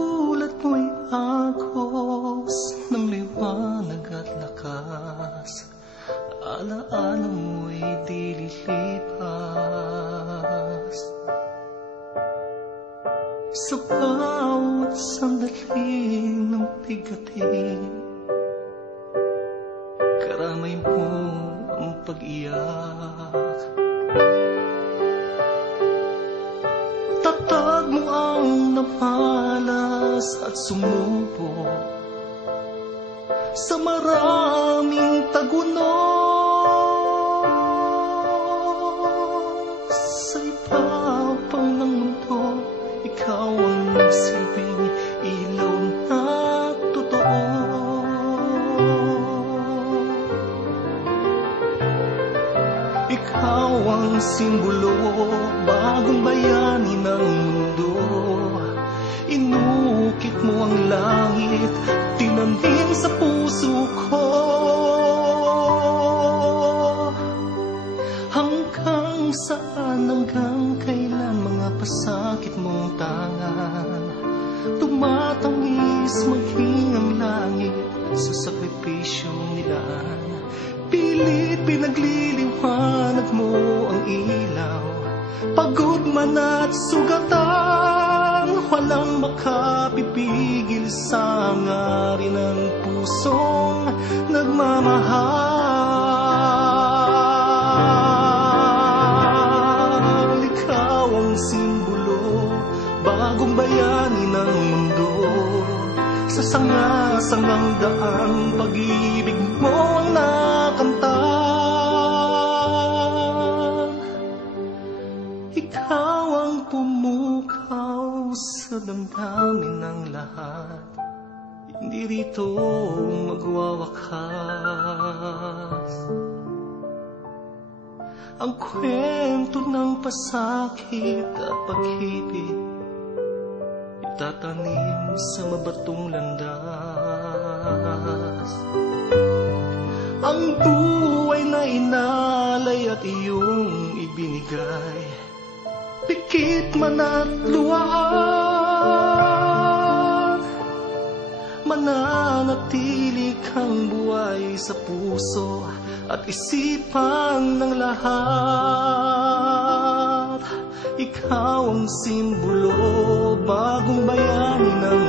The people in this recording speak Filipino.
tulad mo'y agos ng liwanag at lakas. Alaala mo'y di lilipas. Sa bawat sandali ng bigatin, karamay mo ang pag-iyak. Tatag mo ang namalas at sumubo sa maraming tagunog. Sa ibabaw ng mundo, ikaw ang nagsilbing ilaw na totoo. Ikaw ang simbolo, bagong bayani ng mundo. Inukit mo ang langit, tinanim sa puso ko. Hanggang saan, hanggang kailan mga pasakit mong tangan tumatangis maging ang langit sa sakripisyong nilaan. Pilit pinagliliwanag mo ang ilaw, pagod man at sugatan, walang makapipigil sa ngarin ng pusong nagmamahal. Ikaw ang simbolo, bagong bayani ng mundo. Sa sanga-sangang daan, pag-ibig mo ang nakamtan. Ikaw ang pumukaw sa damdamin ng lahat, hindi rito magwawakas. Ang kwento ng pasakit at pag-ibig itatanim sa mabatong landas. Ang buhay na inalay at iyong ibinigay, pikit man at luwag, mananatili kang buhay sa puso at isipan ng lahat. Ikaw ang simbolo, bagong bayani ng